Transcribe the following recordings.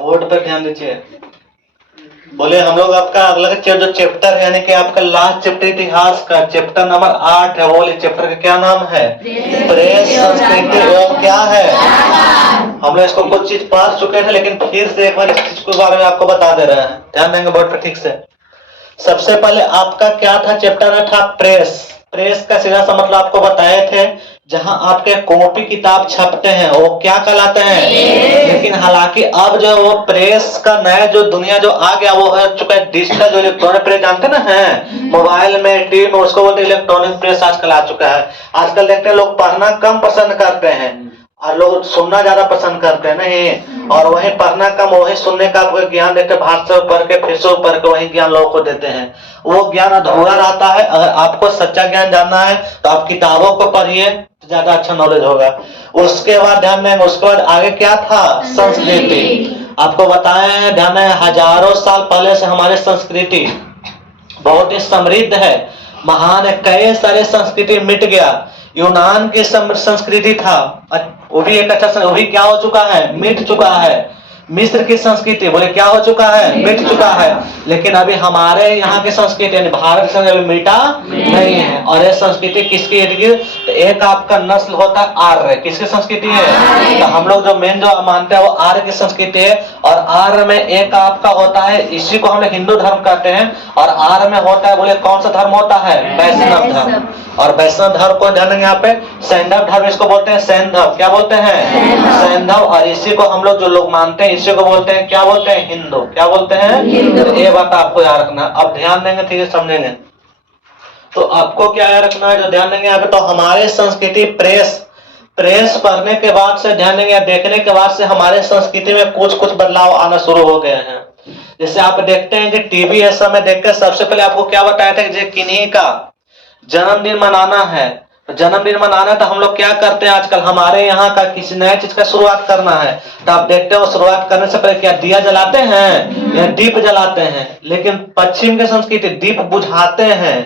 Board पर ध्यान दीजिए। बोले हम लोग आपका अगला जो चैप्टर है यानी कि आपका लास्ट चैप्टर इतिहास का चैप्टर नंबर 8 है। वो वाले चैप्टर का क्या नाम है? प्रेस, संस्कृति एवं क्या है। हम लोग इसको कुछ चीज पढ़ चुके थे लेकिन फिर से एक बार इस चीज के बारे में आपको बता दे रहे हैं। ध्यान देंगे बोर्ड पर ठीक से। सबसे पहले आपका क्या था? चैप्टर में था प्रेस। प्रेस का सीधा सा मतलब आपको बताए थे जहां आपके कॉपी किताब छपते हैं वो क्या कहलाते हैं? लेकिन हालांकि अब जो वो प्रेस का नया जो दुनिया जो आ गया वो है चुका है डिजिटल जो इलेक्ट्रॉनिक प्रेस जानते ना है मोबाइल में टीवी में उसको बोलते इलेक्ट्रॉनिक प्रेस आजकल आ चुका है। आजकल देखते हैं लोग पढ़ना कम पसंद करते हैं और लोग सुनना ज्यादा पसंद करते हैं नहीं, और वही पढ़ना कम वही सुनने का आपको ज्ञान देते हैं। भारत से पढ़ के फिर से पढ़ के वही ज्ञान लोगों को देते हैं। वो ज्ञान अधूरा रहता है। अगर आपको सच्चा ज्ञान जानना है तो आप किताबों को पढ़िए तो ज्यादा अच्छा नॉलेज होगा। उसके बाद ध्यान देंगे उसके बाद आगे क्या था? संस्कृति। आपको बताए हैं ध्यान दें हजारों साल पहले से हमारी संस्कृति बहुत ही समृद्ध है, महान है। कई सारे संस्कृति मिट गया। यूनान की संस्कृति था वो भी एक अच्छा वो भी क्या हो चुका है? मिट चुका है। मिस्र की संस्कृति बोले क्या हो चुका है? मिट चुका है। लेकिन अभी हमारे यहाँ की संस्कृति यानी भारत से अभी मिटा नहीं है। और ये संस्कृति किसकी है? तो एक आपका नस्ल होता है आर्य। किसकी संस्कृति है? तो हम लोग जो मेन जो मानते हैं वो आर्य की संस्कृति है। और आर्य में एक आपका होता है, इसी को हम लोग हिंदू धर्म कहते हैं। और आर्य में होता है बोले कौन सा धर्म होता है? वैष्णव धर्म। और वैष्णव धर्म को जानेंगे यहाँ पे सैंधव धर्म इसको बोलते हैं। सैंधव क्या बोलते हैं? सैंधव। और इसी को हम लोग जो लोग मानते हैं इसी को बोलते हैं क्या बोलते हैं? हिंदू। क्या बोलते हैं? ये बात आपको याद रखना। अब ध्यान देंगे ठीक है समझेंगे। तो आपको क्या याद रखना है जो ध्यान देंगे यहाँ पे तो हमारे संस्कृति प्रेस पढ़ने के बाद से ध्यान देंगे देखने के बाद से हमारे संस्कृति में कुछ बदलाव आना शुरू हो गए हैं। जैसे आप देखते हैं कि टीवी इस समय देखकर सबसे पहले आपको क्या बताया था कि किन्हीं का जन्मदिन मनाना है। जन्मदिन मनाना तो हम लोग क्या करते हैं आजकल हमारे यहाँ का किसी नया चीज का शुरुआत करना है तो आप देखते हो शुरुआत करने से पहले क्या दिया जलाते हैं या दीप जलाते हैं। लेकिन पश्चिम की संस्कृति दीप बुझाते हैं।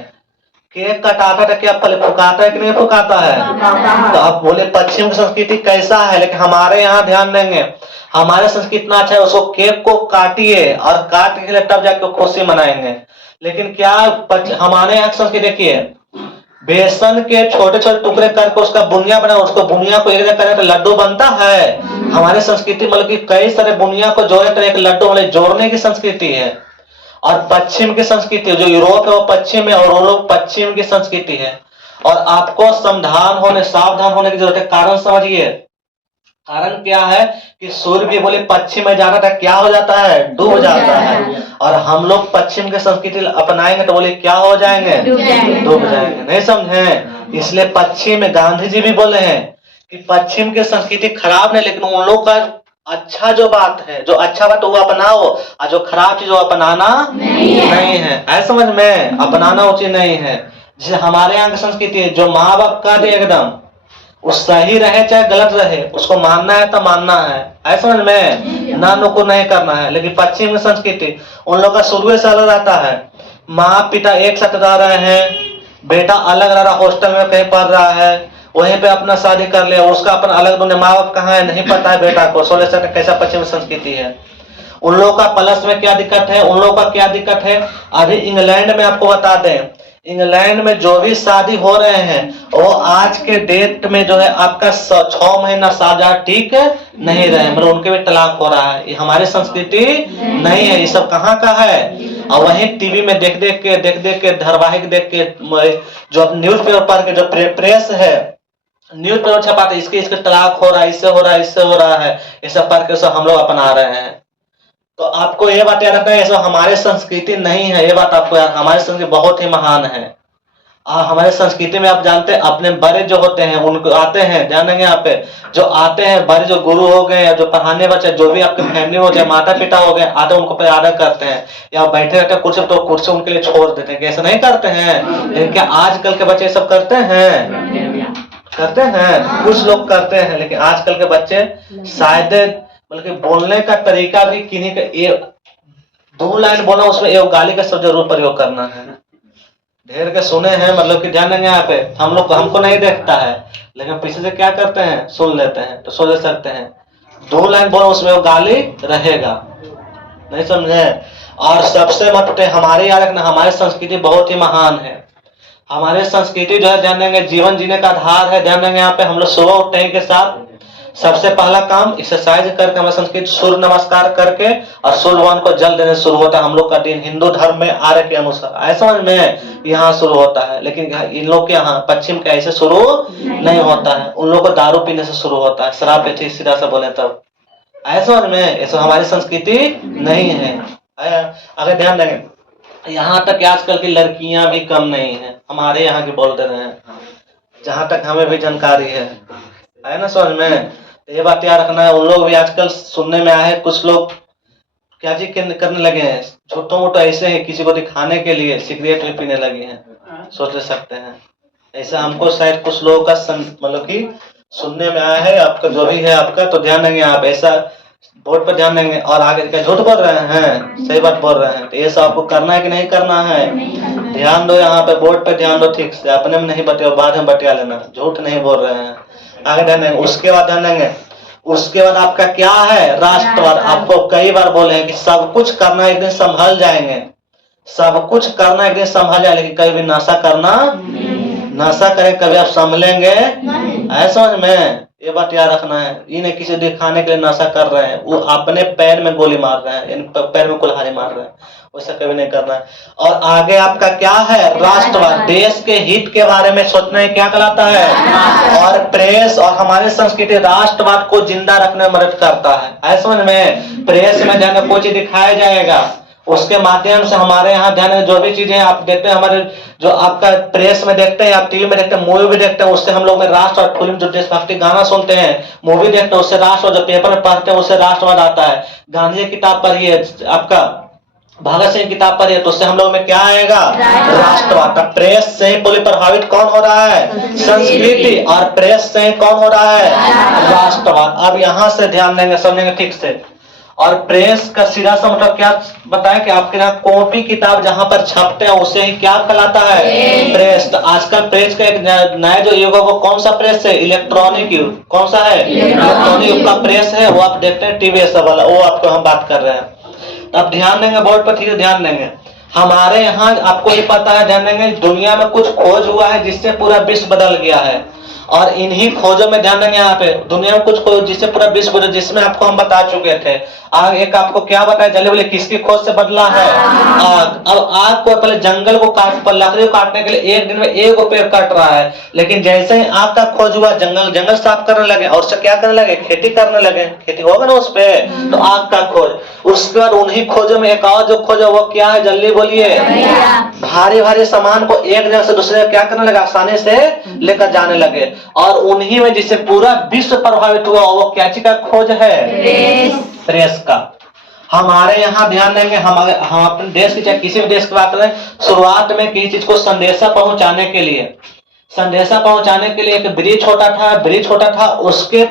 केक कटाता था क्या पहले फुकाता है कि नहीं फुकाता है? तो आप बोले पश्चिम की संस्कृति कैसा है, लेकिन हमारे यहाँ ध्यान देंगे हमारे संस्कृति इतना अच्छा है उसको केक को काटिए और काट के तब जाके खुशी मनाएंगे। लेकिन क्या हमारे यहाँ संस्कृति देखिए बेसन के छोटे छोटे टुकड़े करके उसका बुनिया बना उसको बुनिया को एक जगह करें तो लड्डू बनता है। हमारे संस्कृति मतलब कि कई सारे बुनिया को जोड़े तो एक लड्डू मतलब जोड़ने की संस्कृति है। और पश्चिम की संस्कृति जो यूरोप है वो पश्चिम है और वो लोग पश्चिम की संस्कृति है। और आपको सावधान होने की जरूरत है। कारण समझिए कारण क्या है कि सूर्य भी बोले पश्चिम में जाता था क्या हो जाता है? डूब जाता है। और हम लोग पश्चिम की संस्कृति अपनाएंगे तो बोले क्या हो जाएंगे? डूब जाएंगे। नहीं समझे? इसलिए पश्चिम में गांधी जी भी बोले हैं कि पश्चिम की संस्कृति खराब नहीं लेकिन उन लोग का अच्छा जो बात है जो अच्छा बात वो अपनाओ और जो खराब चीज वो अपनाना नहीं है। ऐसा समझ में अपनाना उचित नहीं है। जैसे हमारे यहाँ की संस्कृति जो माँ बाप का दे एकदम वो सही रहे चाहे गलत रहे उसको मानना है तो मानना है। ऐसा समझ में ना नुको नहीं करना है। लेकिन पश्चिम की संस्कृति उन लोग का शुरू से अलग रहता है। माँ पिता एक साथ रह रहे हैं, बेटा अलग रह रहा हॉस्टल में कहीं पढ़ रहा है, वहीं पे अपना शादी कर ले उसका अपना अलग दुनिया। माँ बाप कहाँ है नहीं पता है बेटा को। 16 साल कैसा पश्चिम संस्कृति है। उन लोगों का प्लस में क्या दिक्कत है? उन लोगों का क्या दिक्कत है? अभी इंग्लैंड में आपको बता दें इंग्लैंड में जो भी शादी हो रहे हैं वो आज के डेट में जो है आपका 6 महीना साल टिक नहीं रहे मतलब उनके भी तलाक हो रहा है। ये हमारी संस्कृति नहीं है। ये सब कहाँ का है? और वहीं टीवी में देख देख के धारावाहिक देख के जो न्यूज पेपर के जो प्रेस है न्यूज पेपर छपाते इसके तलाक हो रहा है इससे हो रहा है इससे हो रहा है ये सब पढ़ के सब हम लोग अपना रहे हैं। तो आपको ये बात याद रखना है ये हमारे संस्कृति नहीं है। ये बात आपको याद हमारी संस्कृति बहुत ही महान है। हमारे संस्कृति में आप जानते हैं अपने बड़े जो होते हैं उनको आते हैं ध्यान देंगे यहाँ पे जो आते हैं बड़े जो गुरु हो गए या जो पढ़ाने बच्चे जो भी आपके फैमिली हो जाए माता पिता हो गए आते उनको पे आदर करते हैं या बैठे रहते हैं कुर्सी तो कुर्सी उनके लिए छोड़ देते हैं। ऐसा नहीं करते हैं लेकिन क्या आजकल के बच्चे सब करते हैं? कुछ लोग करते हैं लेकिन आजकल के बच्चे शायद बल्कि बोलने का तरीका भी किन्हीं का 2 लाइन बोला उसमें एक गाली का सब जरूर प्रयोग करना है। ढेर के सुने हैं मतलब कि ध्यान देंगे यहाँ पे हम लोग हमको नहीं देखता है लेकिन पीछे से क्या करते हैं सुन लेते हैं तो सोच सकते हैं। 2 लाइन बोलो उसमें वो गाली रहेगा, नहीं समझे। और सबसे मत हमारे याद रखना, हमारी संस्कृति बहुत ही महान है। हमारे संस्कृति जो है ध्यान देंगे, जीवन जीने का आधार है। ध्यान देंगे यहाँ पे हम लोग सुबह उठने के साथ सबसे पहला काम एक्सरसाइज करके, हमारे संस्कृति सूर्य नमस्कार करके और सूर्य भगवान को जल देने शुरू होता है हम लोग का दिन। हिंदू धर्म में आर्य के अनुसार ऐसा समझ में यहाँ शुरू होता है, लेकिन इन लोग के यहाँ पश्चिम के ऐसे शुरू नहीं होता है। उन लोग को दारू पीने से शुरू होता है, शराब पे ठीक सीधा सा बोले तब, ऐसा समझ में। ऐसा हमारी संस्कृति नहीं है। अगर ध्यान देंगे, यहाँ तक आजकल की लड़कियां भी कम नहीं है, हमारे यहाँ की बोल दे रहे हैं, जहां तक हमें भी जानकारी है ना समझ में। ये बात याद रखना है। उन लोग भी आजकल सुनने में आए हैं, कुछ लोग क्या जी करने लगे हैं, छोटो मोटो ऐसे ही किसी को दिखाने के लिए सिगरेट भी पीने लगे हैं, सोच ले सकते हैं। ऐसा हमको शायद कुछ लोगों का मतलब कि सुनने में आया है। आपका जो भी है आपका, तो ध्यान देंगे आप, ऐसा बोर्ड पर ध्यान देंगे। और आगे क्या झूठ बोल रहे हैं, सही बात बोल रहे हैं, तो ये सब आपको करना है कि नहीं करना है, ध्यान दो। यहाँ पे बोर्ड पे ध्यान दो ठीक से, अपने में नहीं बतिया, बाद में बतिया लेना, झूठ नहीं बोल रहे हैं। आगे ध्यान देंगे। उसके बाद ध्यान देंगे, उसके बाद आपका क्या है, राष्ट्रवाद। आपको कई बार बोले हैं कि सब कुछ करना एक दिन संभल जाएंगे, सब कुछ करना एक दिन संभल जाए, लेकिन कभी भी नशा करना, नशा करें कभी आप संभलेंगे, ऐसा समझ में। ये बात याद रखना है। इन्हें किसी दिखाने के लिए नशा कर रहे हैं, वो अपने पैर में गोली मार रहे हैं, पैर में कुल्हाड़ी मार रहे हैं, वैसा कभी नहीं करना है। और आगे आपका क्या है, राष्ट्रवाद। देश के हित के बारे में सोचना है, क्या कहलाता है। और प्रेस और हमारी संस्कृति राष्ट्रवाद को जिंदा रखने में मदद करता है, ऐसा समझ में। प्रेस में ध्यान कोई चीज दिखाया जाएगा, उसके माध्यम से हमारे यहाँ ध्यान जो भी चीजें आप देखते हैं, हमारे जो आपका प्रेस में देखते हैं, आप टीवी में देखते हैं, मूवी भी देखते हैं, उससे हम लोग में राष्ट्र और फिल्म, जो देशभक्ति गाना सुनते हैं, मूवी देखते हैं, उससे राष्ट्र, जो पेपर में पढ़ते हैं उससे राष्ट्रवाद आता है। गांधी की किताब पढ़िए, आपका भगत सिंह की किताब पढ़िए, तो उससे हम लोग में क्या आएगा, राष्ट्रवाद। प्रेस से पूरी प्रभावित कौन हो रहा है, संस्कृति, और प्रेस से कौन हो रहा है, राष्ट्रवाद। अब यहाँ से ध्यान देंगे, समझेंगे ठीक से। और प्रेस का सीधा सा मतलब क्या बताया कि आपके यहाँ कॉपी किताब जहां पर छपते हैं उसे ही क्या कहलाता है, प्रेस। तो आजकल प्रेस का एक नया जो युग है वो कौन सा प्रेस है, इलेक्ट्रॉनिक युग। कौन सा है, इलेक्ट्रॉनिक युग का प्रेस है, वो आप देखते हैं टीवी सब वाला, वो आपको हम बात कर रहे हैं। अब ध्यान देंगे बोर्ड पर, ठीक है ध्यान देंगे। हमारे यहाँ आपको ये पता है, ध्यान देंगे, दुनिया में कुछ खोज हुआ है जिससे पूरा विश्व बदल गया है। और इन्हीं खोजों में ध्यान देंगे, यहाँ पे दुनिया में कुछ खोज जिससे पूरा विश्व बदल, जिसमें आपको हम बता चुके थे। आग, एक आपको क्या बताया, जल्दी बोले, किसकी खोज से बदला है, आग। अब आग को पहले जंगल को लकड़ी को काटने के लिए एक दिन में एक पेड़ काट रहा है, लेकिन जैसे ही आग का खोज हुआ, जंगल साफ करने लगे और उससे क्या करने लगे, खेती करने लगे, खेती होगा ना उस पे, तो आग का खोज। उसके बाद उन्हीं खोजों में एक और जो खोज है वो क्या है, जल्दी बोलिए, भारी भारी सामान को एक जगह से दूसरे क्या करने लगे, आसानी से लेकर जाने लगे। और उन्हीं में जिससे पूरा विश्व प्रभावित हुआ वो क्या चीज का खोज है, प्रेस का। हमारे यहाँ ध्यान देंगे, हम अपने देश की चाहे किसी भी देश की बात करें, शुरुआत में किसी चीज को संदेशा पहुंचाने के लिए एक ब्रिज होता था, उसके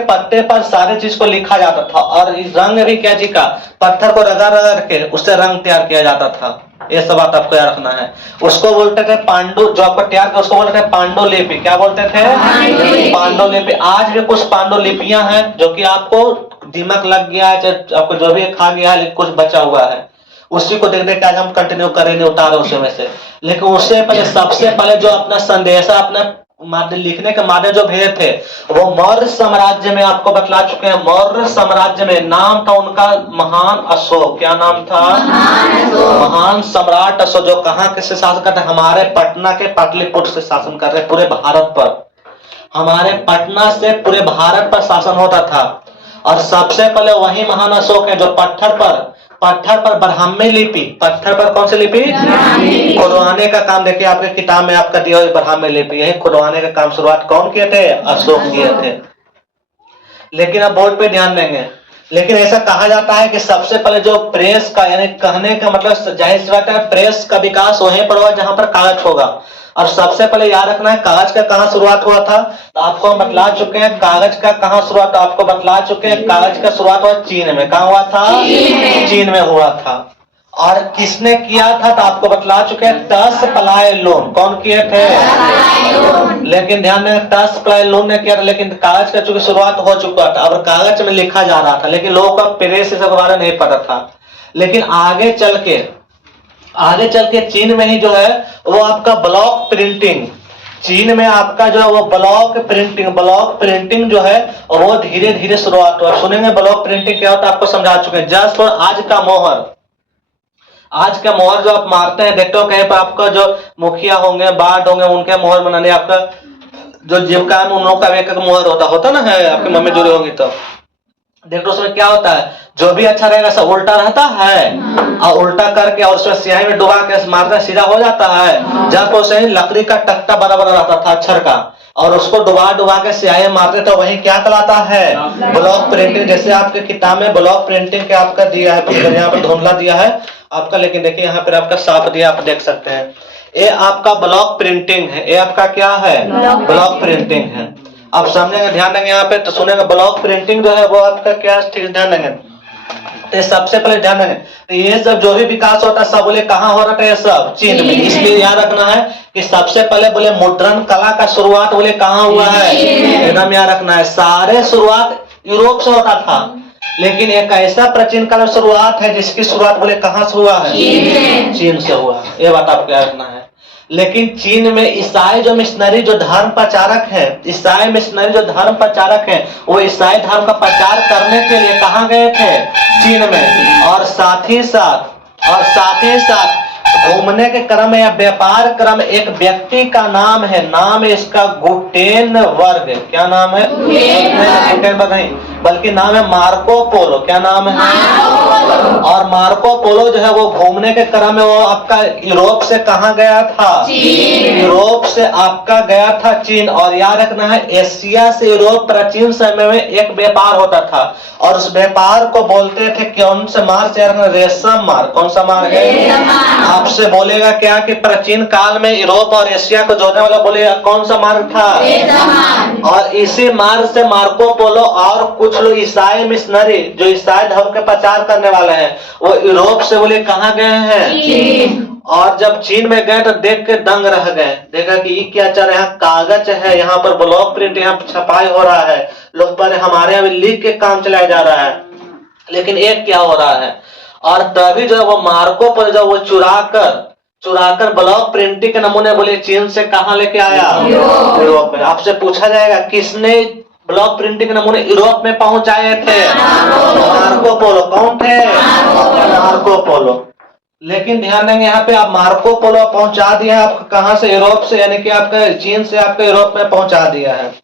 पत्ते पर सारी चीज को लिखा जाता था। और रंग भी क्या चीज का, पत्थर को रगड़ के उससे रंग तैयार किया जाता था। ये सब बात आपको याद रखना है। उसको बोलते थे पांडु, जो आपको तैयार किया उसको बोलते थे पांडुलिपि। क्या बोलते थे, पांडुलिपि। आज भी कुछ पांडुलिपियां हैं जो कि आपको दिमाग लग गया है, आपको जो भी खा गया है, लेकिन कुछ बचा हुआ है, उसी को देख आज हम कंटिन्यू करेंगे, उतारे उसी में से। लेकिन उससे पहले, सबसे पहले जो अपना संदेशा, अपना लिखने के माध्यम जो भेजे थे वो मौर्य साम्राज्य में, आपको बतला चुके हैं। मौर्य साम्राज्य में नाम था उनका महान अशोक। क्या नाम था, महान सम्राट अशोक, जो कहाँ किससे शासन करते हैं, हमारे पटना के पाटलिपुत्र से शासन कर रहे पूरे भारत पर। हमारे पटना से पूरे भारत पर शासन होता था। और सबसे पहले वही महान अशोक है जो पत्थर पर ब्राह्मी लिपि, पत्थर पर कौन सी लिपि, खुदवाने का काम। देखिए आपके किताब में आपका दिया हुआ ब्राह्मी लिपि, यही खुदवाने का काम शुरुआत कौन किए थे, अशोक किए थे। लेकिन अब बोर्ड पे ध्यान देंगे, लेकिन ऐसा कहा जाता है कि सबसे पहले जो प्रेस का, यानी कहने का मतलब जाहिर सी बात है, प्रेस का विकास वहीं पर हुआ जहां पर कागज होगा। और सबसे पहले याद रखना है कागज का कहां शुरुआत हुआ था, तो आपको हम बतला चुके हैं कागज का कहां शुरुआत, आपको बतला चुके हैं कागज का शुरुआत हुआ चीन में। कहां हुआ था, चीन में हुआ था। और किसने किया था तो आपको बतला चुके हैं, टस प्लाई लोन। कौन किए थे? लेकिन ध्यान दें, टस प्लाई लोन ने किया था, लेकिन कागज का चूंकि शुरुआत हो चुका था, अब कागज में लिखा जा रहा था, लेकिन लोगों का प्रेस इस बारे नहीं पता था। लेकिन आगे चल के चीन में ही जो है वो आपका ब्लॉक प्रिंटिंग, चीन में आपका जो है वो ब्लॉक प्रिंटिंग जो है वो धीरे धीरे शुरुआत हुआ। सुनेंगे ब्लॉक प्रिंटिंग क्या होता है, आपको समझा चुके हैं। जस्ट फॉर आज का मोहर जो आप मारते हैं, देखते हो कहीं पर आपका जो मुखिया होंगे, बाढ़ होंगे, उनके मोहर बनाने, आपका जो जीविका है उन लोगों का एक मोहर होता ना है, आपकी मम्मी जुड़ी होंगी तो देखो उसमें क्या होता है, जो भी अच्छा रहेगा सब उल्टा रहता है, और उल्टा करके और उसमें स्याही में डुबा के मारता सीधा हो जाता है। जब उसे लकड़ी का टकटा बड़ा बड़ा रहता था अक्षर का, और उसको डुबा के स्याही मारते थे, वही क्या कहलाता है? Block printing. जैसे आपके किताब में ब्लॉक प्रिंटिंग के आपका दिया है, यहाँ पर धुंधला दिया है आपका, लेकिन देखिए यहाँ पर आपका साफ दिया, आप देख सकते हैं। ये आपका ब्लॉक प्रिंटिंग है, ये आपका क्या है? ब्लॉक प्रिंटिंग है। आप समझेंगे, ध्यान देंगे यहाँ पे तो सुनेंगे, ब्लॉक प्रिंटिंग जो है वो आपका क्या, ठीक ध्यान देंगे। तो सबसे पहले ध्यान देंगे, तो ये सब जो भी विकास होता है सब बोले कहाँ हो रहा था? ये सब चीन में। इसलिए याद रखना है कि सबसे पहले बोले मुद्रण कला का शुरुआत बोले कहाँ हुआ है? एकदम याद रखना है, सारे शुरुआत यूरोप से होता था, लेकिन एक ऐसा प्राचीन काल में शुरुआत है जिसकी शुरुआत बोले कहाँ से हुआ है? चीन से हुआ। ये बात आपको याद रखना है। लेकिन चीन में ईसाई जो मिशनरी जो धर्म प्रचारक है, ईसाई मिशनरी जो धर्म प्रचारक है, वो ईसाई धर्म का प्रचार करने के लिए कहाँ गए थे? चीन में। और साथ ही साथ घूमने के क्रम में या व्यापार क्रम एक व्यक्ति का नाम है, नाम है इसका गुटेनबर्ग। क्या नाम है? गुटेनबर्ग नहीं, बल्कि नाम है मार्को पोलो। क्या नाम है? और मार्को पोलो जो है वो घूमने के क्रम में वो आपका यूरोप से कहाँ गया था? यूरोप से आपका गया था चीन। और याद रखना है, एशिया से यूरोप प्राचीन समय में एक व्यापार होता था, और उस व्यापार को बोलते थे कौन से मार्ग से? रेशम मार्ग। कौन सा मार्ग है? आपसे बोलेगा क्या कि प्राचीन काल में यूरोप और एशिया को जोड़ने वाला बोलेगा कौन सा मार्ग था? और इसी मार्ग से मार्को पोलो और कुछ लोग ईसाई मिशनरी जो ईसाई धर्म के प्रचार करने वाले हैं, वो यूरोप से बोले कहाँ गए हैं? और जब चीन में गए तो देख के दंग रह गए, देखा कि ये क्या चल रहा है, कागज है, यहाँ पर ब्लॉक प्रिंट, यहाँ पर छपाई हो रहा है, लोग पर हमारे यहाँ लिख के काम चलाया जा रहा है, लेकिन एक क्या हो रहा है। और तभी जो वो मार्को पोलो जो वो चुराकर ब्लॉक प्रिंटिंग के नमूने बोले चीन से कहाँ लेके आया? यूरोप में। आपसे पूछा जाएगा किसने ब्लॉक प्रिंटिंग के नमूने यूरोप में पहुंचाए थे? Marco Polo. कौन थे? Marco Polo. लेकिन ध्यान देंगे यहाँ पे, आप मार्को पोलो पहुंचा दिया आपको कहाँ से? यूरोप से, यानी कि आपका चीन से आपका यूरोप में पहुंचा दिया है।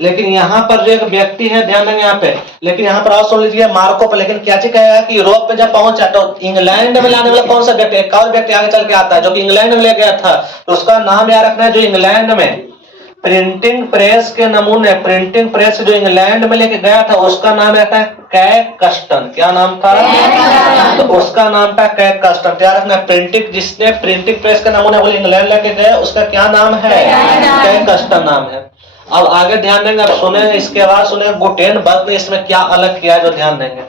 लेकिन यहाँ पर जो एक व्यक्ति है, ध्यान देंगे यहाँ पे, लेकिन यहाँ पर और सुन लीजिए मार्को पोलो। लेकिन क्या चीज कहेगा कि यूरोप में जब पहुंचा तो इंग्लैंड में लाने वाला कौन सा व्यक्ति? एक और व्यक्ति आगे चल के आता है जो कि इंग्लैंड में ले गया था, तो उसका नाम याद रखना है। जो इंग्लैंड में प्रिंटिंग प्रेस के नमूने, प्रिंटिंग प्रेस जो इंग्लैंड में लेके गया था, उसका नाम रहता है कैक्सटन। क्या नाम था? तो उसका नाम था कैक्सटन। क्या रखना? प्रिंटिंग, जिसने प्रिंटिंग प्रेस के नमूने बोले इंग्लैंड लेके गए, उसका क्या नाम है? कैक्सटन नाम है। अब आगे ध्यान देंगे, अब सुने, इसके बाद सुने गुटेनबर्ग ने इसमें क्या अलग किया, जो ध्यान देंगे।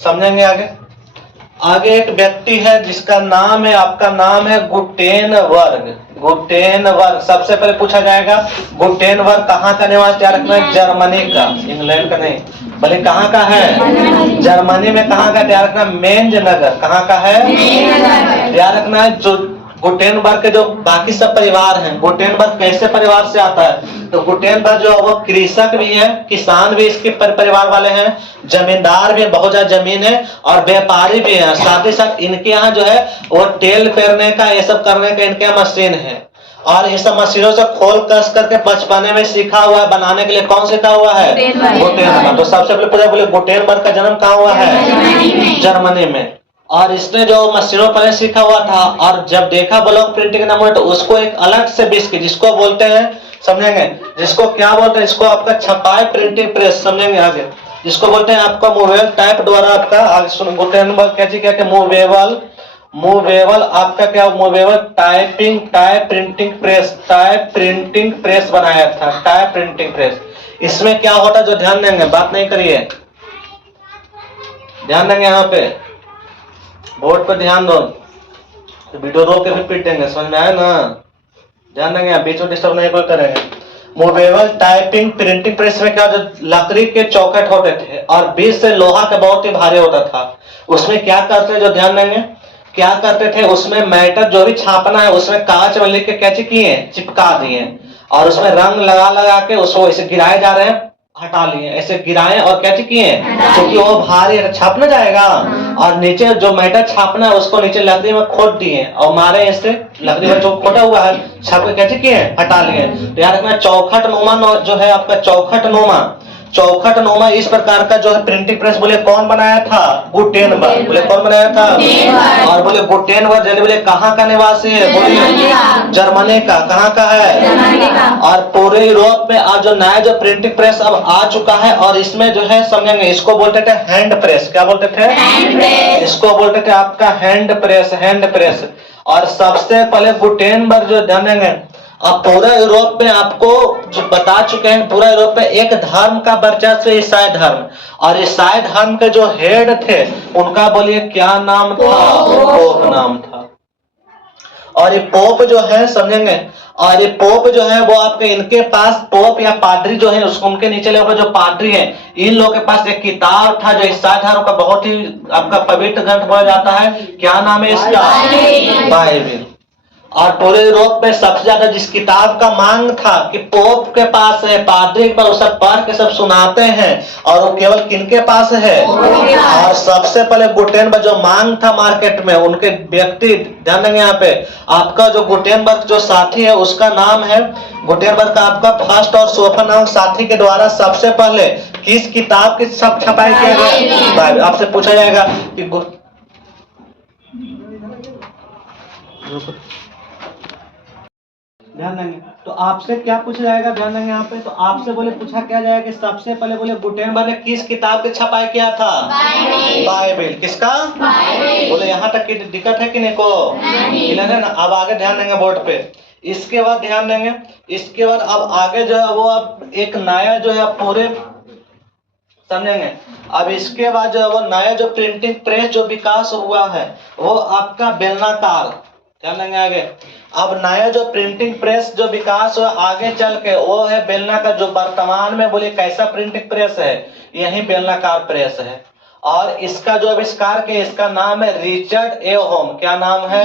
समझेंगे आगे एक व्यक्ति है जिसका नाम है, आपका नाम है गुटेनबर्ग। सबसे पहले पूछा जाएगा गुटेनबर्ग कहाँ का निवासी? याद रखना है जर्मनी का, इंग्लैंड का नहीं, भले कहाँ का है? जर्मनी में। कहाँ का? याद रखना मेंज नगर। कहाँ का है? याद रखना है। जो गुटेनबर्ग के जो बाकी सब परिवार हैं, गुटेनबर्ग कैसे परिवार से आता है? तो गुटेनबर्ग जो वो कृषक भी है, किसान भी इसके परिवार वाले हैं, जमींदार भी, बहुत ज्यादा जमीन है, और व्यापारी भी है। साथ ही साथ इनके यहाँ जो है वो तेल पेरने का, ये सब करने का इनके यहाँ मशीन है, और ये सब मशीनों से खोल कस करके बचपने में सीखा हुआ है बनाने के लिए। कौन सीखा हुआ है? गुटेनबर्ग। तो सबसे पहले बोले गुटेनबर्ग का जन्म कहाँ हुआ है? जर्मनी में। और इसने जो मशीनों पर सीखा हुआ था, और जब देखा ब्लॉक प्रिंटिंग का नमूना, तो उसको एक अलग से बिस्किट, जिसको बोलते हैं, समझेंगे, जिसको क्या बोलते हैं, इसको आपका छपाई प्रिंटिंग प्रेस, समझेंगे आगे, जिसको बोलते हैं आपका मूवेबल टाइप द्वारा आपका, आगे सुनो, गुटेनबर्ग क्या मूवेबल मूवेबल आपका क्या, मूवेबल टाइप प्रिंटिंग प्रेस बनाया था, टाइप प्रिंटिंग प्रेस। इसमें क्या होता है जो ध्यान देंगे, बात नहीं करिए, ध्यान देंगे यहाँ पे, बोर्ड पे ध्यान दो, तो वीडियो रोक के भी पीटेंगे, समझ में आया ना, ध्यान देंगे, बीच में डिस्टर्ब नहीं कोई करेंगे। मूवेबल टाइपिंग प्रिंटिंग प्रेस में क्या, जो लकड़ी के चौखट होते थे और बीच से लोहा का बहुत ही भारी होता था, उसमें क्या करते थे जो ध्यान देंगे, क्या करते थे उसमें मैटर जो भी छापना है उसमें कागज में लिख के क्या किए, चिपका दिए, और उसमें रंग लगा लगा के उसको ऐसे गिराए जा रहे हैं, हटा लिए, ऐसे गिराए और क्या किए, क्योंकि वो भारी छाप न जाएगा, और नीचे जो मैटर छापना है उसको नीचे लकड़ी में खोद दिए और मारे, ऐसे लकड़ी में जो खोदा हुआ है छाप के कैसे किए, हटा लिए। तो याद रखना चौखट नुमा जो है आपका, चौखट नुमा इस प्रकार का जो है प्रिंटिंग प्रेस बोले कौन बनाया था, गुटेनबर्ग। बोले कौन बनाया था, और बोले गुटेनबर्ग जल्दी बोले कहाँ का निवासी है, बोलिए जर्मनी का, कहाँ का है, और पूरे यूरोप में आज जो नया जो प्रिंटिंग प्रेस अब आ चुका है, और इसमें जो है समझेंगे, इसको बोलते थे हैंड प्रेस, क्या बोलते थे, इसको बोलते थे आपका हैंड प्रेस। और सबसे पहले गुटेनबर्ग जो ध्यान देंगे, अब पूरा यूरोप में आपको जो बता चुके हैं, पूरा यूरोप में एक धर्म का वर्चस्व, ईसाई धर्म, और ईसाई धर्म के जो हेड थे उनका बोलिए क्या नाम था, पोप नाम था। और ये पोप जो है समझेंगे, और ये पोप जो है वो आपके, इनके पास पोप या पादरी जो है उसको, उनके नीचे लेवल जो पादरी है, इन लोगों के पास एक किताब था जो ईसाई धर्म का बहुत ही आपका पवित्र ग्रंथ बोला जाता है, क्या नाम है इसका, बाइबिल। और पूरे यूरोप में सबसे ज्यादा जिस किताब का मांग था कि पोप के पास है, पादरी पर सब पढ़ के सब सुनाते हैं, और वो केवल किनके पास है, और सबसे पहले गुटेनबर्ग जो मांग था मार्केट में, उनके व्यक्ति ध्यान देंगे यहाँ पे, आपका जो गुटेनबर्ग जो साथी है उसका नाम है, गुटेनबर्ग का आपका फर्स्ट और सोफा नाम साथी के द्वारा सबसे पहले किस किताब की सब छपाई किया गया, आपसे पूछा जाएगा कि ध्यान देंगे, तो आपसे क्या पूछा जाएगा, ध्यान देंगे यहाँ पे, तो आपसे बोले पूछा क्या जाएगा कि सबसे पहले बोले गुटेनबर्ग ने किस किताब की छपाई किया था, बाइबिल। किसका, बोले यहाँ तक की दिक्कत है कि नहीं को, ना। अब आगे ध्यान देंगे बोर्ड पे, इसके बाद ध्यान देंगे, इसके बाद अब आगे जो है वो अब एक नया जो है पूरे समझेंगे, अब इसके बाद जो है वो नया जो प्रिंटिंग प्रेस जो विकास हुआ है वो आपका बेलनाकार, ध्यान देंगे आगे, अब नया जो प्रिंटिंग प्रेस जो विकास हुआ आगे चल के वो है बेलनाकार, जो वर्तमान में बोले कैसा प्रिंटिंग प्रेस है, यही बेलनाकार प्रेस है, और इसका जो आविष्कार किया इसका नाम है रिचर्ड ए होम। क्या नाम है,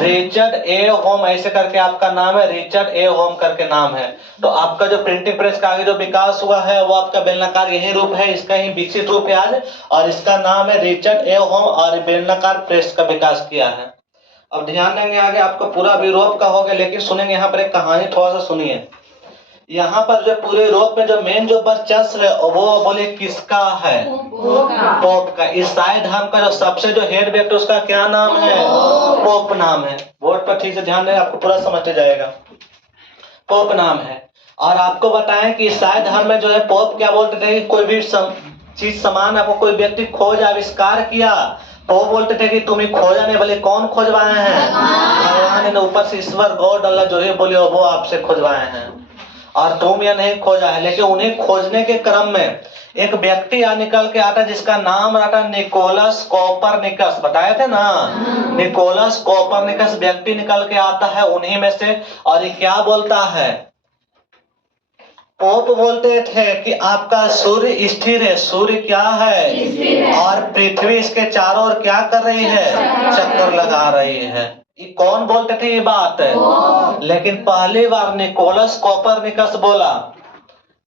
रिचर्ड ए होम, ऐसे करके आपका नाम है, रिचर्ड ए होम करके नाम है। तो आपका जो प्रिंटिंग प्रेस का आगे जो विकास हुआ है वो आपका बेलनाकार यही रूप है, इसका ही विकसित रूप है आज, और इसका नाम है रिचर्ड ए होम, और बेलनाकार प्रेस का विकास किया है। अब ध्यान देंगे आगे, आपको पूरा यूरोप का हो गया, लेकिन सुनेंगे यहाँ पर एक कहानी, थोड़ा सा सुनिए। यहाँ पर जो पूरे यूरोप में जो मेन जो वर्चस्व है वो बोले किसका है, पोप का। ईसाई धर्म का जो सबसे जो हेड व्यक्ति उसका क्या नाम है, पोप नाम है। बोर्ड पर ठीक से ध्यान दें, आपको पूरा समझते जाएगा, पोप नाम है। और आपको बताएं कि ईसाई धर्म में जो है पोप क्या बोलते थे, कोई भी चीज सामान आपको कोई व्यक्ति खोज आविष्कार किया, वो बोलते थे कि तुम ही खोजा नहीं, बोले कौन खोजवाए हैं, भगवान ने ऊपर से ईश्वर गॉड अल्लाह जो है बोले वो आपसे खोजवाए हैं, और तुम या नहीं खोजा है। लेकिन उन्हें खोजने के क्रम में एक व्यक्ति यहाँ निकल के आता जिसका नाम रहता निकोलस कोपरनिकस, बताए थे ना, निकोलस कोपरनिकस व्यक्ति निकल के आता है उन्हीं में से, और ये क्या बोलता है, पोप बोलते थे कि आपका सूर्य स्थिर है, सूर्य क्या है, और पृथ्वी इसके चारों ओर क्या कर रही है, चक्कर लगा रही है। ये कौन बोलते थे ये बात है, लेकिन पहली बार निकोलस कोपरनिकस बोला,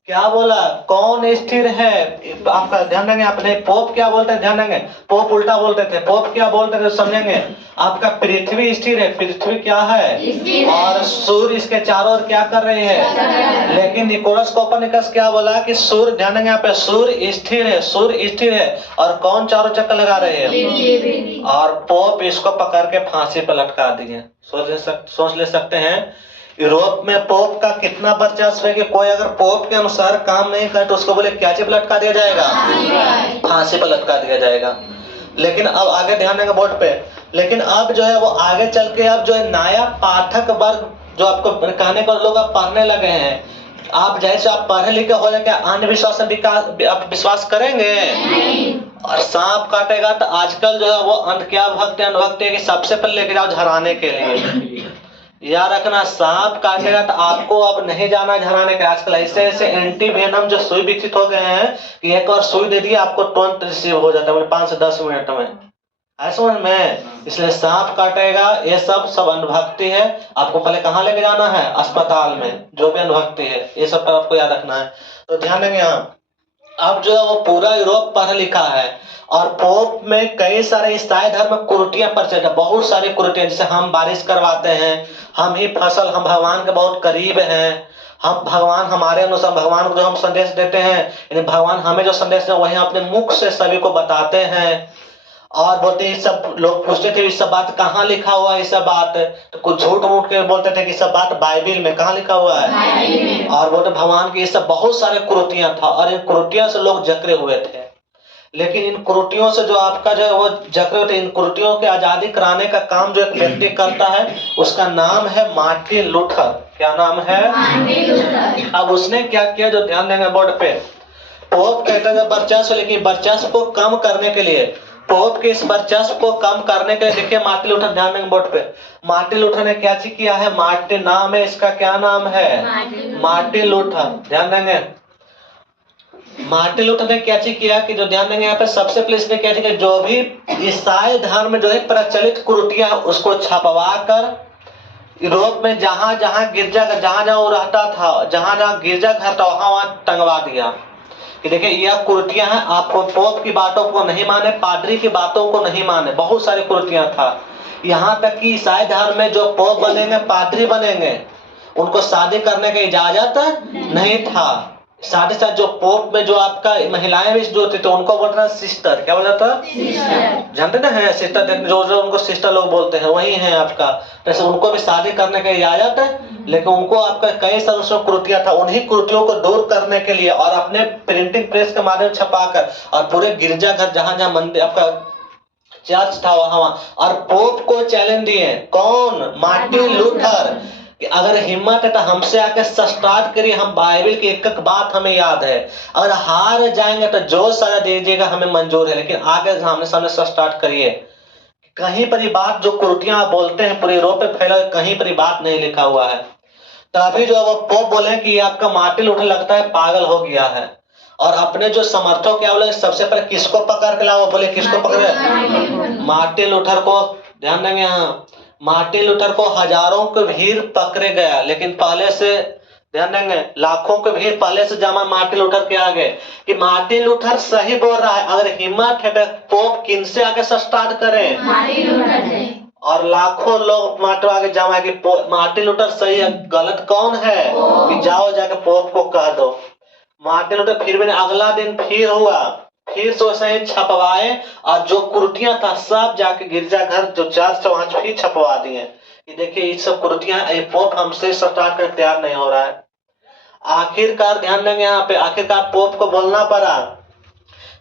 क्या बोला, कौन स्थिर है। आपका ध्यान देंगे, आपने पोप क्या बोलते हैं, ध्यान देंगे, पोप उल्टा बोलते थे, पोप क्या बोलते थे समझेंगे, आपका पृथ्वी स्थिर है, पृथ्वी क्या है, और सूर्य इसके चारों ओर क्या कर रही है। लेकिन निकोलस कोपरनिकस क्या बोला कि सूर्य, ध्यान देंगे यहाँ पे, सूर्य स्थिर है, सूर्य स्थिर है, और कौन चारों चक्कर लगा रहे हैं, और पोप इसको पकड़ के फांसी पर लटका दिए। सोच ले सकते हैं यूरोप में पोप का कितना वर्चस्व है कि कोई अगर पोप के अनुसार काम नहीं करे तो उसको बोले क्या चीज लटका दिया जाएगा, फांसी पर लटका दिया जाएगा। लेकिन अब आगे ध्यान देंगे बोर्ड पे, लेकिन अब जो है वो आगे चल के अब जो है नया पाठक वर्ग जो आपको कहने पर लोग अब पढ़ने लगे हैं। आप जैसे आप पढ़े लिखे हो क्या अंधविश्वास में आप विश्वास करेंगे? और सांप काटेगा तो आजकल जो है वो अंध क्या भक्त है कि सबसे पहले लेके जाओ झराने के लिए। याद रखना, सांप काटेगा तो आपको अब नहीं जाना झराने के। आजकल ऐसे ऐसे एंटी वेनम जो सुई विकसित हो गए हैं कि एक और सुई दे दिया आपको तुरंत रिसीव हो जाता है 5 से 10 मिनट में, ऐसा में। इसलिए सांप काटेगा ये सब अंधभक्ति है। आपको पहले कहाँ लेके जाना है? अस्पताल में, जो भी अंधभक्ति है ये सब पर आपको याद रखना है। तो ध्यान देंगे यहाँ अब जो है वो पूरा यूरोप पढ़ा लिखा है और पोप में कई सारे ईसाई धर्म कुरीतियां प्रचलित है, बहुत सारी कुरीतियां, जैसे हम बारिश करवाते हैं, हम ही फसल, हम भगवान के बहुत करीब हैं, हम भगवान हमारे अनुसार भगवान को जो हम संदेश देते हैं, यानी भगवान हमें जो संदेश दे वही अपने मुख से सभी को बताते हैं। और बोलते ये सब लोग पूछते थे ये सब बात कहाँ लिखा हुआ है, ये सब बात तो कुछ झूठ मूठ के बोलते थे कि सब बात बाइबिल में कहाँ लिखा हुआ है। और बोलते भगवान की ये सब बहुत सारे कुरीतियां था और इन कुरीतियों से लोग जकड़े हुए थे। लेकिन इन कुरीतियों से जो आपका जो है वो जकड़े हुए थे, इन कुरीतियों की आजादी कराने का काम जो एक व्यक्ति करता है उसका नाम है मार्टिन लूथर। क्या नाम है? अब उसने क्या किया जो ध्यान देंगे बोर्ड पे, पोप कहते हैं वर्चस्व, लेकिन वर्चस्व को कम करने के लिए, पोप के इस वर्चस्व को कम करने के लिए देखिए मार्टिन लूथर, ध्यान देंगे बोर्ड पे, मार्टिन लूथर ने क्या चीज किया है? मार्टिन नाम है इसका, क्या नाम है? Martin Luther. ध्यान देंगे मार्टिन लूथर ने क्या चीज किया कि जो ध्यान देंगे यहाँ पे सबसे पहले इसने क्या चीज, जो भी ईसाई धर्म जो है प्रचलित कुरीतियां उसको छपवा कर यूरोप में जहां जहां गिरजाघर, जहां जहां वो रहता था, जहां जहां गिरजाघर था वहां टंगवा दिया कि देखिए यह कुरीतियां हैं, आपको पोप की बातों को नहीं माने, पादरी की बातों को नहीं माने, बहुत सारी कुरीतियां था। यहाँ तक कि ईसाई धर्म में जो पोप बनेंगे, पादरी बनेंगे, उनको शादी करने की इजाजत नहीं था। साथ ही साथ जो पोप में जो आपका महिलाएं भी जो थी तो उनको बोलते हैं सिस्टर। क्या बोला था? जानते ना है सिस्टर, जो जो उनको सिस्टर लोग बोलते हैं वही है आपका। जैसे उनको भी शादी करने की इजाजत है, लेकिन उनको आपका कई सारी कुरीतियां था, उन्हीं कुरीतियों को दूर करने के लिए और अपने प्रिंटिंग प्रेस के माध्यम छपाकर और पूरे गिरजाघर जहां जहां मंदिर आपका चर्च था वहां और पोप को चैलेंज दिए। कौन? Martin Luther. कि अगर हिम्मत है तो हमसे आके स्टार्ट करिए, हम बाइबल की एक एक बात हमें याद है, अगर हार जाएंगे तो जो सजा दीजिएगा हमें मंजूर है, लेकिन आगे सामने सामने स्टार्ट करिए। कहीं पर ये बात जो कुरीतियां आप बोलते हैं पूरे यूरोप में फैला, कहीं पर ये बात नहीं लिखा हुआ है। तभी जो वो पोप बोले कि आपका मार्टिन लूथर लगता है पागल हो गया है, और अपने जो समर्थक क्या बोले, सबसे पहले किसको पकड़ के लाओ? बोले किसको पकड़े? मार्टिन लूथर को। ध्यान देंगे यहाँ मार्टिन लूथर को हजारों की भीड़ पकड़े गया, लेकिन पहले से ध्यान देंगे लाखों की भीड़ पहले से जमा मार्टिन लूथर के आगे कि मार्टिन लूथर सही बोल रहा है, अगर हिम्मत है तो पोप किनसे आगे स्टार्ट करें? मार्टिन लूथर से। और लाखों लोग मार्टिन आगे जमा कि मार्टिन लूथर सही है, गलत कौन है? कि जाओ जाके पोप को कह दो। मार्टिन लूथर फिर भी अगला दिन फिर हुआ, फिर से वैसे ही छपवाए और जो कुरीतियां था सब जाके गिरजाघर जो चर्च वहां फिर छपवा दिए। ये देखिए ये सब कुरीतियां, ये पोप हमसे स्टार्ट कर तैयार नहीं हो रहा है। आखिरकार ध्यान देंगे यहाँ पे, आखिरकार पोप को बोलना पड़ा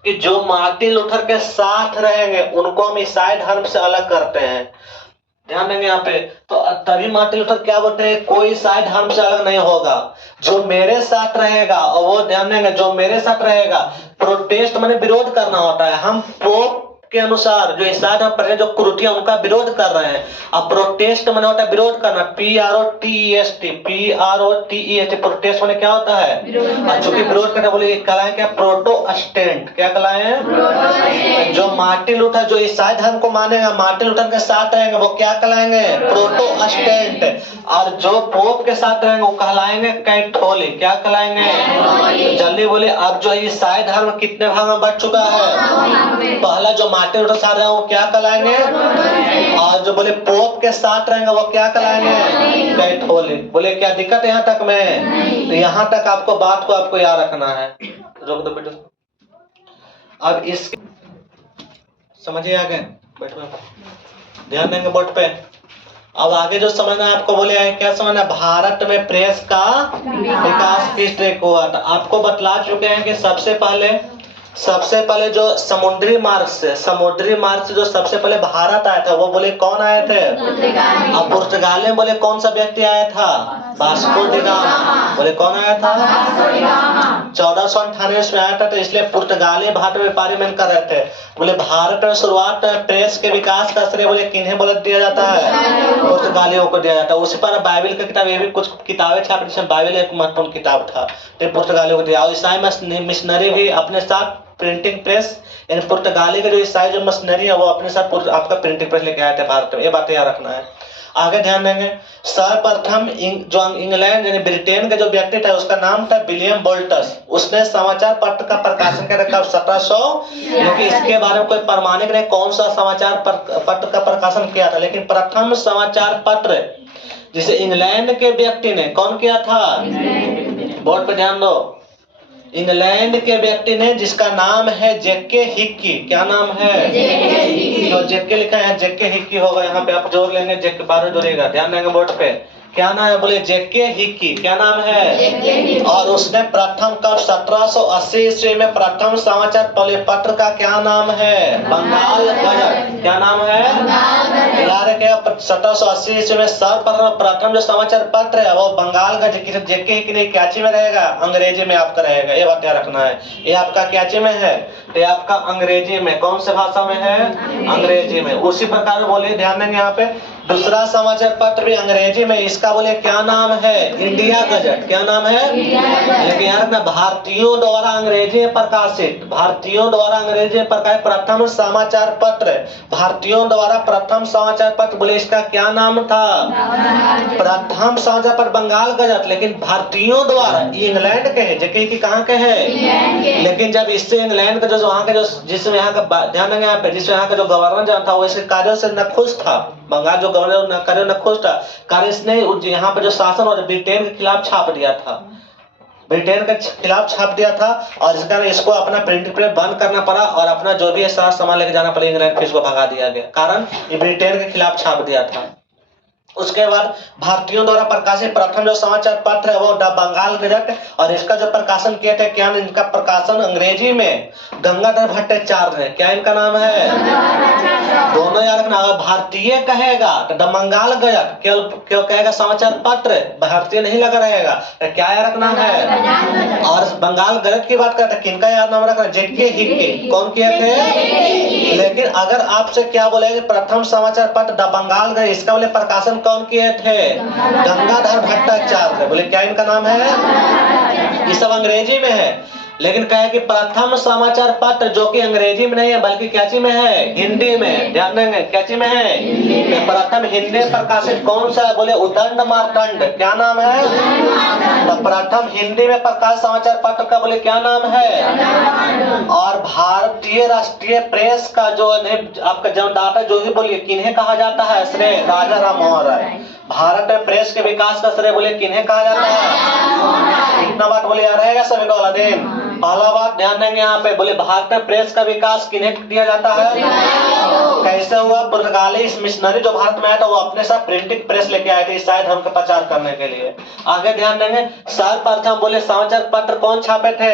कि जो मार्टिन लूथर के साथ रहेंगे उनको हम ईसाई धर्म से अलग करते हैं। ध्यान देंगे यहाँ पे, तो तभी मार्टिन लूथर क्या बोलते हैं? कोई ईसाई धर्म से अलग नहीं होगा, जो मेरे साथ रहेगा। और वो ध्यान देंगे जो मेरे साथ रहेगा, प्रोटेस्ट माने विरोध करना होता है। हम पोप के अनुसार जो ईसाई धर्म पर जो कुरीतियां उनका विरोध कर रहे हैं, अब प्रोटेस्ट माने होता है विरोध करना, PROTEST, PROTEST, प्रोटेस्ट माने क्या होता है? चूंकि विरोध करना, बोले कहलाए क्या? प्रोटेस्टेंट। क्या कहलाए? जो मार्टिन लूथर जो ईसाई धर्म को मानेगा, मार्टिन लूथर के साथ रहेंगे, वो क्या कहलाएंगे? प्रोटेस्टेंट। और जो पोप के साथ रहेंगे वो कहलाएंगे कैथोलिक। क्या कहलाएंगे? जल्दी बोले। अब जो ईसाई धर्म कितने भाग में बच चुका है? पहला जो मार्टिन लूथर साथ रहेंगे वो क्या कहलाएंगे? और जो बोले पोप के साथ रहेंगे वो क्या कहलाएंगे? कैथोलिक। बोले क्या दिक्कत है यहाँ तक में? तो यहाँ तक आपको बात को आपको याद रखना है। रोक दो बेटो। अब इस समझिए आगे, बैठो ध्यान देंगे बोर्ड पे। अब आगे जो समझना है आपको, बोले क्या समझना है? भारत में प्रेस का विकास किस तरह हुआ था। आपको बतला चुके हैं कि सबसे पहले सबसे पहले जो समुद्री मार्ग से जो सबसे पहले भारत आया था वो बोले कौन आए थे? अब पुर्तगाल में बोले कौन सा व्यक्ति आया था? Vasco D gamma. बोले कौन आया था? 1498 में आया था। तो इसलिए पुर्तगाली भारत में व्यापारी मन कर रहे थे। बोले भारत में शुरुआत प्रेस के विकास का श्रेय बोले किन्हें बोले दिया जाता है? पुर्तगालियों को दिया जाता है। उसी पर बाइबल का किताब, ये भी कुछ किताबें छापी, जिसमें बाइबल एक महत्वपूर्ण किताब था, तो पुर्तगालियों को दिया। और ईसाई मिशनरी भी अपने साथ प्रिंटिंग प्रेस, यानी पुर्तगाली के जो ईसाई जो मिशनरी है वो अपने साथ आपका प्रिंटिंग प्रेस लेके आए थे भारत में। ये बातें याद रखना है। आगे ध्यान देंगे, सर्वप्रथम जो इंग्लैंड यानी ब्रिटेन का जो व्यक्ति था उसका नाम था विलियम बोल्टस। उसने समाचार पत्र का प्रकाशन किया था 1700, लेकिन इसके बारे में कोई प्रमाणिक नहीं कौन सा समाचार पत्र का प्रकाशन किया था। लेकिन प्रथम समाचार पत्र जिसे इंग्लैंड के व्यक्ति ने कौन किया था? बोर्ड पे ध्यान दो। इंग्लैंड के व्यक्ति ने, जिसका नाम है जेके हिक्की। क्या नाम है? तो जेके लिखा है, जेके हिक्की होगा। यहाँ पे आप जोड़ लेंगे, जेके बारह जोड़ेगा, ध्यान देंगे बोर्ड पे। क्या नाम है? बोले जेके हिक्की। क्या नाम है? और उसने प्रथम कब 1780 ईस्वी में प्रथम समाचार पत्र का क्या नाम है? बंगाल गजट। क्या नाम है? 1780 ईस्वी में सर्वप्रथम जो समाचार पत्र है वो बंगाल का जेके हिक्की नहीं क्याची में रहेगा, अंग्रेजी में आपका रहेगा। ये बात याद रखना है। ये आपका क्याची में है, ये आपका अंग्रेजी में। कौन से भाषा में है? अंग्रेजी में। उसी प्रकार बोलिए, ध्यान देंगे यहाँ पे दूसरा समाचार पत्र भी अंग्रेजी में, इसका बोले क्या नाम है? India gazette. क्या नाम है? लेकिन यार ना, भारतीयों द्वारा अंग्रेजी में प्रकाशित, भारतीयों द्वारा अंग्रेजी में प्रकाशित प्रथम समाचार पत्र, भारतीयों द्वारा प्रथम समाचार पत्र, बोले इसका क्या नाम था? प्रथम समाचार पत्र बंगाल गजट। लेकिन भारतीयों द्वारा, इंग्लैंड के है, जबकि कहाँ के है? लेकिन जब इससे इंग्लैंड का जो वहाँ के जो जिसमें यहाँ का ध्यान देंगे यहाँ पे, जिसमें यहाँ का जो गवर्नर जो था वो इसके कार्यों से न खुश था। बंगाल जो गवर्नर न खुश था, कार्य इसने यहाँ पे जो शासन और ब्रिटेन के खिलाफ छाप दिया था, ब्रिटेन के खिलाफ छाप दिया था। और इस कारण इसको अपना प्रिंटिंग प्रेस बंद करना पड़ा और अपना जो भी सारा सामान लेके जाना पड़ा इंग्लैंड, फिर इसको भगा दिया गया। कारण ये ब्रिटेन के खिलाफ छाप दिया था। उसके बाद भारतीयों द्वारा प्रकाशित प्रथम जो समाचार पत्र है वो द बंगाल गजट, और इसका जो प्रकाशन किए थे, क्या इनका प्रकाशन अंग्रेजी में गंगाधर भट्टाचार्य ने। क्या इनका नाम है? दोनों याद रखना। अगर भारतीय कहेगा तो द बंगाल गजट, क्यों कहेगा समाचार पत्र, भारतीय नहीं लगा रहेगा, तो क्या याद रखना है? और बंगाल गजट की बात करते किनका याद नाम रखना? जेके हिक्की। कौन किए थे? लेकिन अगर आपसे क्या बोलेंगे प्रथम समाचार पत्र द बंगाल गजट, इसका बोले प्रकाशन कौन किए थे? गंगाधर भट्टाचार्य। बोले क्या इनका नाम है? ये सब अंग्रेजी में है। लेकिन कहे कि प्रथम समाचार पत्र जो कि अंग्रेजी में नहीं है बल्कि क्याची में है? हिंदी में। ध्यान देंगे, क्याची में है। प्रथम हिंदी प्रकाशित कौन सा है? बोले उदंड मार्तंड। क्या नाम है? तो प्रथम हिंदी में प्रकाशित समाचार पत्र का बोले क्या नाम है? और भारतीय राष्ट्रीय प्रेस का जो आपका जन्मदाता जो भी बोलिए किन्हें कहा जाता है? श्रेय राजा राम मोहन राय। भारत में प्रेस के विकास का श्रेय बोले किन्हें कहा जाता है? इतना बात बोले याद रहेगा सभी को वाला दिन। पहला बात ध्यान देंगे यहाँ पे, बोले भारत में प्रेस का विकास किन्हें दिया जाता है? कैसे हुआ? पुर्तगाली मिशनरी जो भारत में आया था वो अपने साथ प्रिंटिंग प्रेस लेके आए थे ईसाई धर्म का प्रचार करने के लिए। आगे ध्यान देंगे, सर्वप्रथम बोले समाचार पत्र कौन छापे थे?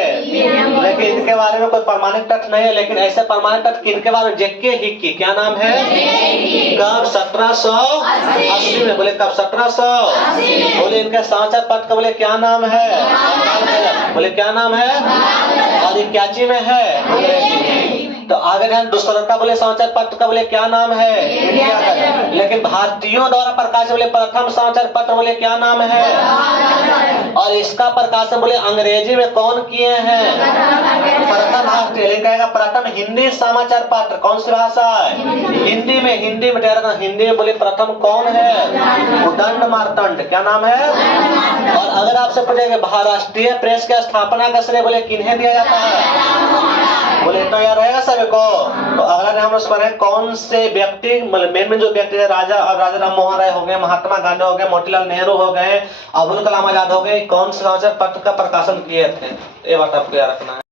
लेकिन इनके बारे में कोई प्रमाणिक तथ्य नहीं है। लेकिन ऐसे प्रमाणिक तथ्य किनके बारे में? जेके हिक्की। क्या नाम है? कब? 1780 में। बोले कब? 1780। बोले इनके समाचार पत्र का बोले क्या नाम है? बोले क्या नाम है? और ये क्याची में है? तो आगे ध्यान, दूसरा का बोले समाचार पत्र का बोले क्या नाम है? इंडिया का। लेकिन भारतीयों द्वारा प्रकाशित बोले प्रथम समाचार पत्र बोले क्या नाम है? और इसका प्रकाशन बोले अंग्रेजी में कौन किए हैं? प्रथम भारतीय। लेकिन कहेगा प्रथम हिंदी समाचार पत्र कौन सी भाषा है? हिंदी में। हिंदी में हिंदी में बोले प्रथम कौन है? उदंड मार्तंड। क्या नाम है? और अगर आपसे पूछेंगे राष्ट्रीय प्रेस की स्थापना का श्रेय बोले किन्हें दिया जाता है? बोले तो याद रहेगा सभी को। तो अगला दिन हम लोग पर है कौन से व्यक्ति, मेन में जो व्यक्ति है राजा राम मोहन राय हो गए, महात्मा गांधी हो गए, मोतीलाल नेहरू हो गए, अब्दुल कलाम आजाद हो गए, कौन से समाचार पत्र का प्रकाशन किए थे? ये बात आपको याद रखना है।